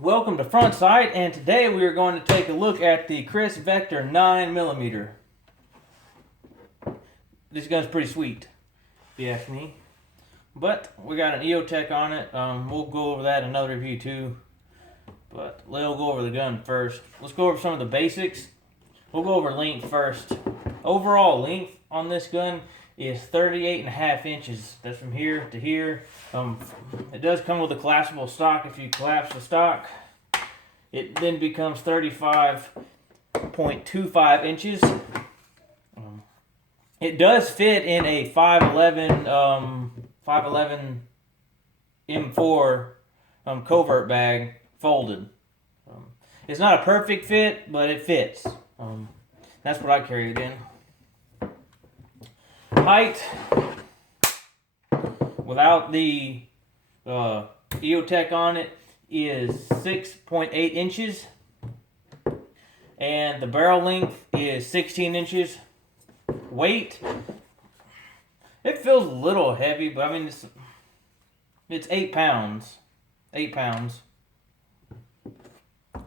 Welcome to Front Sight, and today we are going to take a look at the Kriss Vector 9mm. This gun's pretty sweet, if you ask me. But we got an Eotech on it. We'll go over that in another review too. But we'll go over the gun first. Let's go over some of the basics. We'll go over length first. Overall length on this gun is 38.5 inches. That's from here to here. It does come with a collapsible stock. If you collapse the stock, it then becomes 35.25 inches. It does fit in a 511 M4 covert bag folded. It's not a perfect fit, but it fits. That's what I carry it in. Height, without the Eotech on it, is 6.8 inches. And the barrel length is 16 inches. Weight, it feels a little heavy, but I mean, it's 8 pounds. 8 pounds.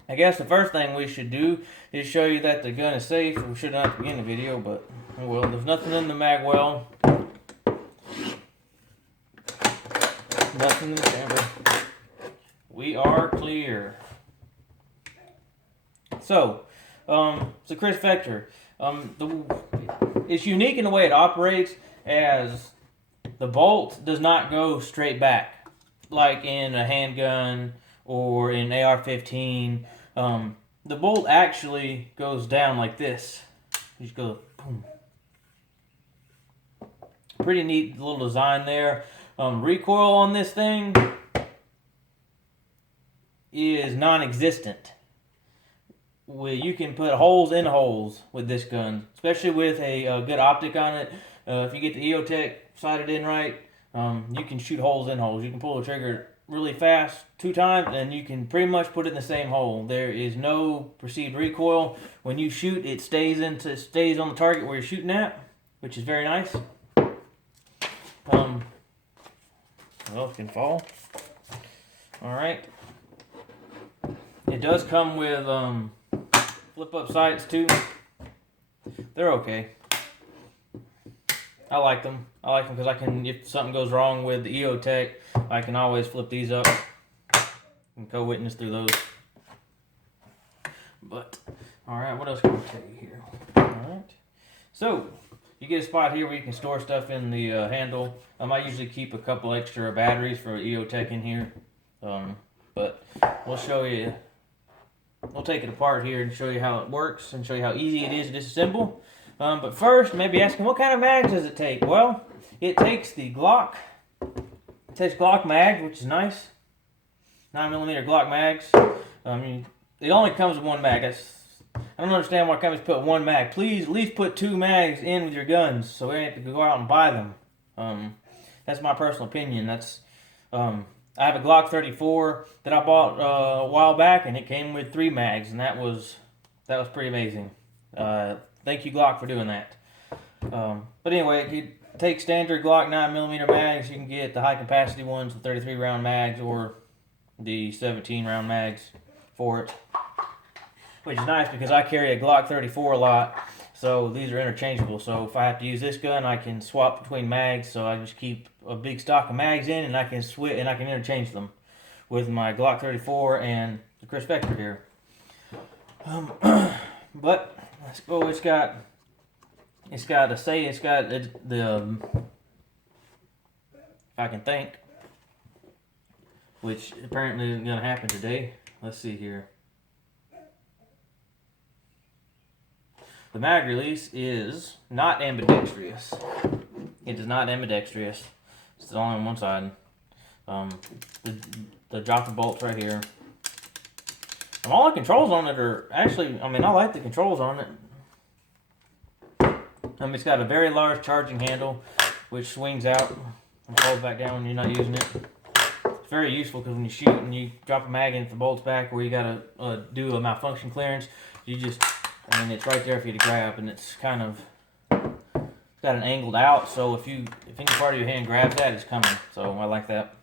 I guess the first thing we should do is show you that the gun is safe. We should not begin the video, but well, there's nothing in the mag well. Nothing in the chamber. We are clear. So, it's a Kriss Vector. It's unique in the way it operates, as the bolt does not go straight back like in a handgun or in AR-15. The bolt actually goes down like this. You just go boom. Pretty neat little design there. Recoil on this thing is non-existent. You can put holes in holes with this gun, especially with a good optic on it. If you get the Eotech sighted in right, you can shoot holes in holes. You can pull the trigger really fast 2 times, and you can pretty much put it in the same hole. There is no perceived recoil. When you shoot, it stays on the target where you're shooting at, which is very nice. Well, it can fall. All right. It does come with flip-up sights too. They're okay. I like them. I like them because I can, if something goes wrong with the Eotech, I can always flip these up and co-witness through those. But, alright, what else can I tell you here? Alright. So, you get a spot here where you can store stuff in the handle. I usually keep a couple extra batteries for Eotech in here. But we'll show you. We'll take it apart here and show you how it works and show you how easy it is to disassemble. But first, maybe asking, what kind of mags does it take? Well, it takes the Glock. It takes Glock mags, which is nice. 9mm Glock mags. It only comes with one mag. I don't understand why companies put one mag. Please, at least put 2 mags in with your guns, so we don't have to go out and buy them. That's my personal opinion. I have a Glock 34 that I bought a while back, and it came with 3 mags, and that was pretty amazing. Thank you, Glock, for doing that. But anyway, you take standard Glock 9mm mags. You can get the high capacity ones, the 33 round mags, or the 17 round mags for it, which is nice because I carry a Glock 34 a lot. So these are interchangeable. So if I have to use this gun, I can swap between mags. So I just keep a big stock of mags in, and I can switch and I can interchange them with my Glock 34 and the Kriss Vector here. But let's go. It's got the if I can think, which apparently isn't going to happen today. Let's see here. The mag release is not ambidextrous. It is not ambidextrous. It's only on one side. The jocker bolts right here. And all the controls on it are actually, I like the controls on it. It's got a very large charging handle, which swings out and falls back down when you're not using it. It's very useful because when you shoot and you drop a mag in, if the bolt's back where you gotta do a malfunction clearance, you just, it's right there for you to grab, and it's kind of got an angled out, so if any part of your hand grabs that, it's coming. So I like that.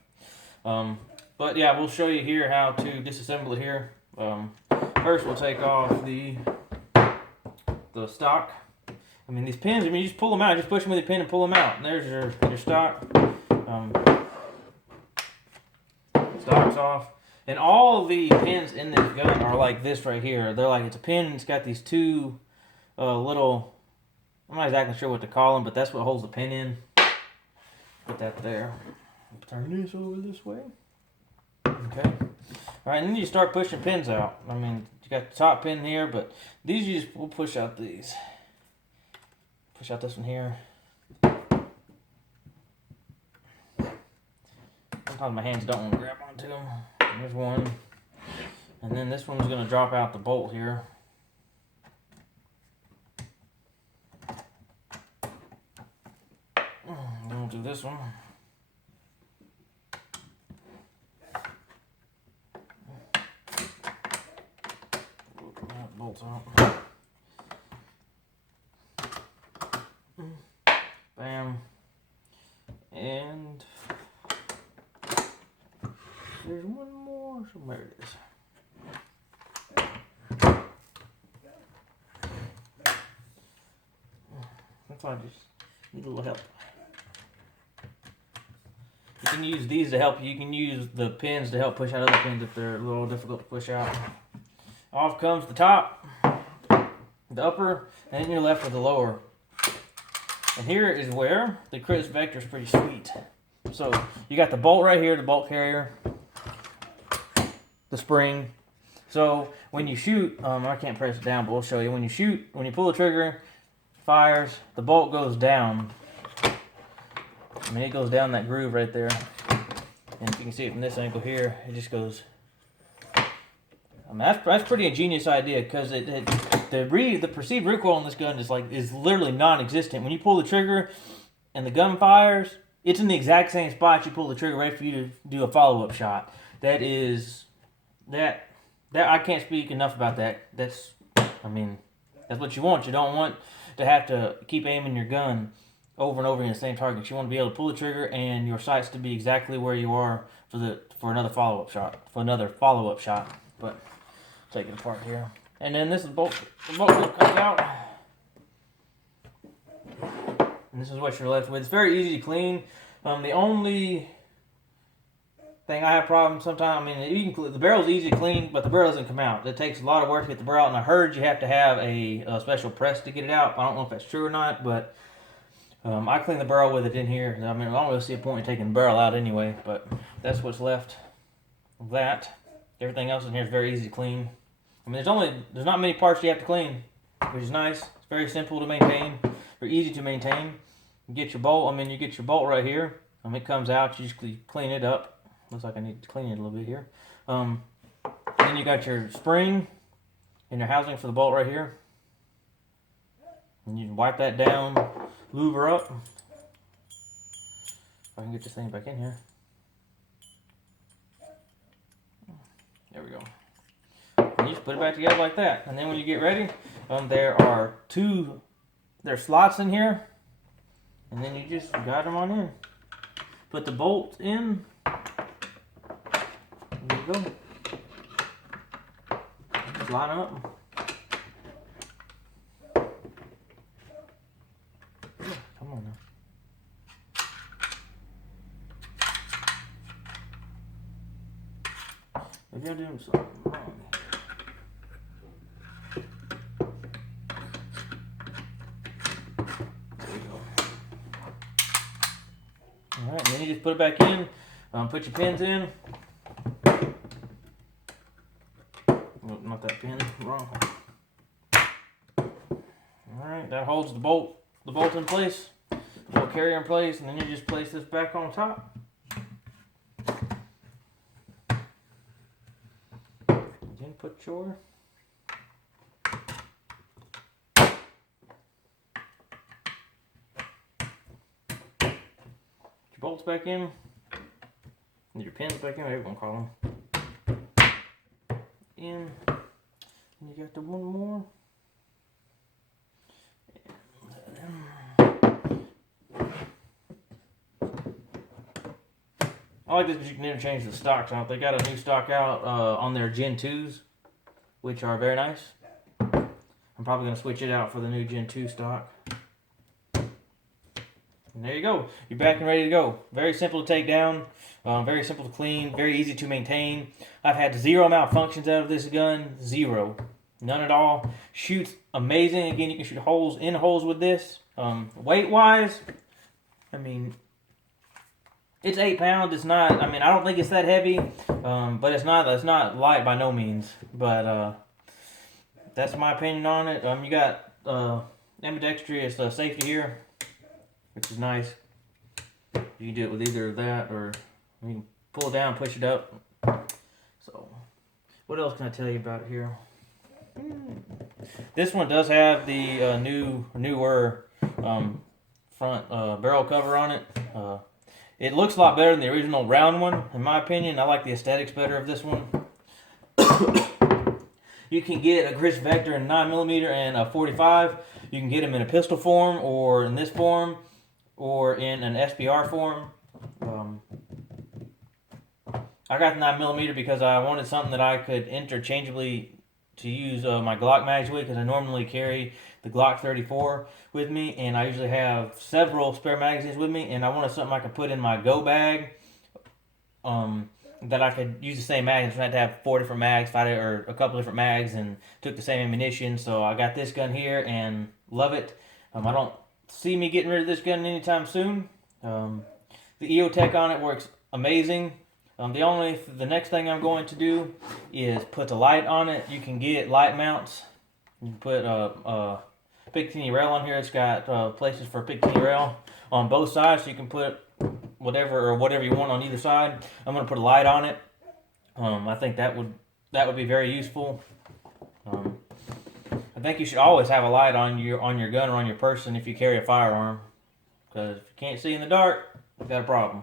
But yeah, we'll show you here how to disassemble it here. First, we'll take off the stock. I mean, these pins, I mean, you just pull them out. Just push them with a pin and pull them out. And there's your stock. Stock's off. And all the pins in this gun are like this right here. They're like, it's a pin, it's got these two little, I'm not exactly sure what to call them, but that's what holds the pin in. Put that there. Turn this over this way. Okay. Alright, and then you start pushing pins out. I mean, you got the top pin here, but these you just, we'll push out these. Push out this one here. Sometimes my hands don't want to grab onto them. There's one. And then this one's going to drop out the bolt here. Then we'll do this one. Bolts out. Bam. And there's one more. So there it is. That's why I just need a little help. You can use these to help you. You can use the pins to help push out other pins if they're a little difficult to push out. Off comes the top, the upper, and then you're left with the lower. And here is where the Kriss Vector is pretty sweet. So you got the bolt right here, the bolt carrier, the spring. So when you shoot, I can't press it down, but we'll show you. When you shoot, when you pull the trigger, fires, the bolt goes down. I mean, it goes down that groove right there. And if you can see it from this angle here, it just goes. I mean, that's pretty ingenious idea, because the perceived recoil on this gun is literally non-existent. When you pull the trigger and the gun fires, it's in the exact same spot you pull the trigger right for you to do a follow-up shot. That I can't speak enough about that. That's what you want. You don't want to have to keep aiming your gun over and over in the same target. You want to be able to pull the trigger and your sights to be exactly where you are for another follow-up shot. But take it apart here. And then this is the bolt clip comes out. And this is what you're left with. It's very easy to clean. The only thing I have problems sometimes, I mean, the barrel's easy to clean, but the barrel doesn't come out. It takes a lot of work to get the barrel out, and I heard you have to have a special press to get it out. I don't know if that's true or not, but I clean the barrel with it in here. I mean, I don't really see a point in taking the barrel out anyway, but that's what's left of that. Everything else in here is very easy to clean. I mean, there's not many parts you have to clean, which is nice. It's very simple to maintain, very easy to maintain. You get your bolt. You get your bolt right here. It comes out. You just clean it up. Looks like I need to clean it a little bit here. Then you got your spring and your housing for the bolt right here. And you wipe that down, lube her up. If I can get this thing back in here. There we go. And you just put it back together like that. And then when you get ready, there's slots in here. And then you just guide them on in. Put the bolt in. There you go. Just line them up. Come on now. Maybe I'm doing something wrong. There we go. Alright, and then you just put it back in. Put your pins in. Nope, not that pin. Wrong. Alright, that holds the bolt in place. The bolt carrier in place, and then you just place this back on top. Then put your bolts back in, and your pins back in, whatever you want to call them. In, and you got the one more. I like this because you can interchange the stocks out. They got a new stock out on their Gen 2s, which are very nice. I'm probably going to switch it out for the new Gen 2 stock. And there you go. You're back and ready to go. Very simple to take down. Very simple to clean. Very easy to maintain. I've had 0 malfunctions out of this gun. 0. None at all. Shoots amazing. Again, you can shoot holes in holes with this. Weight-wise, I mean, it's 8 pounds. It's not, I mean, I don't think it's that heavy, but it's not light by no means. But that's my opinion on it. You got ambidextrous safety here, which is nice. You can do it with either of that, or you can pull it down, push it up. So, what else can I tell you about it here? This one does have the newer front barrel cover on it. It looks a lot better than the original round one, in my opinion. I like the aesthetics better of this one. You can get a Kriss Vector in 9mm and a 45. You can get them in a pistol form, or in this form, or in an SBR form. I got the 9mm because I wanted something that I could interchangeably to use my Glock mags with, because I normally carry the Glock 34 with me, and I usually have several spare magazines with me, and I wanted something I could put in my go bag that I could use the same magazines. I had to have 4 different mags, or a couple different mags, and took the same ammunition. So I got this gun here and love it. I don't see me getting rid of this gun anytime soon. The Eotech on it works amazing. The next thing I'm going to do is put the light on it. You can get light mounts. You can put a Picatinny rail on here. It's got places for Picatinny rail on both sides, so you can put whatever you want on either side. I'm going to put a light on it. I think that would be very useful. I think you should always have a light on your gun or on your person if you carry a firearm, because if you can't see in the dark, you've got a problem.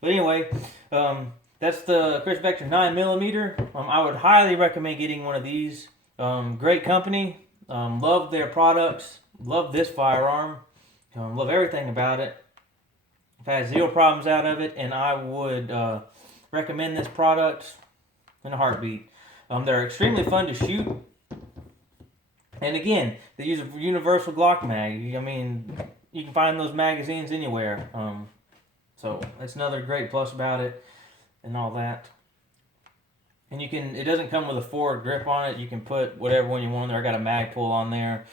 But anyway, that's the Kriss Vector 9mm. I would highly recommend getting one of these. Great company. Love their products. Love this firearm. Love everything about it. I've had 0 problems out of it, and I would recommend this product in a heartbeat. They're extremely fun to shoot. And again, they use a universal Glock mag. I mean, you can find those magazines anywhere. So that's another great plus about it, and all that. And it doesn't come with a forward grip on it. You can put whatever one you want there. I got a mag pull on there.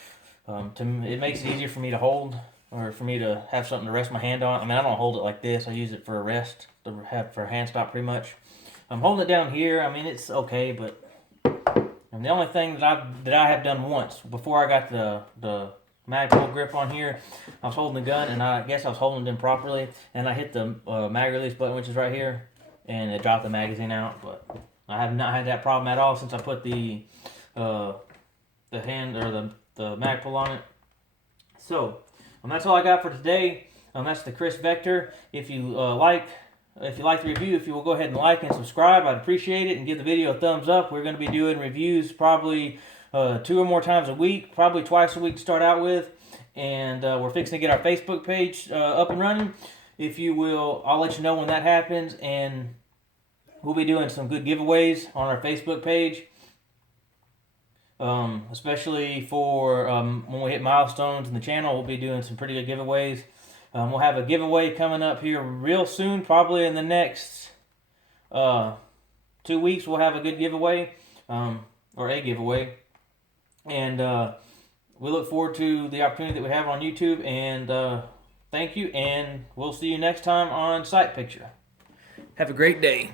It makes it easier for me to hold, or for me to have something to rest my hand on. I mean, I don't hold it like this. I use it for a rest, for a hand stop pretty much. I'm holding it down here. I mean, it's okay, but the only thing that I have done once before I got the mag pull grip on here, I was holding the gun, and I guess I was holding it improperly, and I hit the mag release button, which is right here, and it dropped the magazine out. But I have not had that problem at all since I put the hand, or the mag pull on it. So that's all I got for today. That's the Kriss Vector. If you like the review, if you will go ahead and like and subscribe, I'd appreciate it, and give the video a thumbs up. We're going to be doing reviews probably 2 or more times a week, probably twice a week to start out with, and we're fixing to get our Facebook page up and running. If you will, I'll let you know when that happens, and we'll be doing some good giveaways on our Facebook page, especially for when we hit milestones in the channel. We'll be doing some pretty good giveaways. We'll have a giveaway coming up here real soon, probably in the next 2 weeks. We'll have a good giveaway, or a giveaway. And we look forward to the opportunity that we have on YouTube. And thank you, and we'll see you next time on Sight Picture. Have a great day.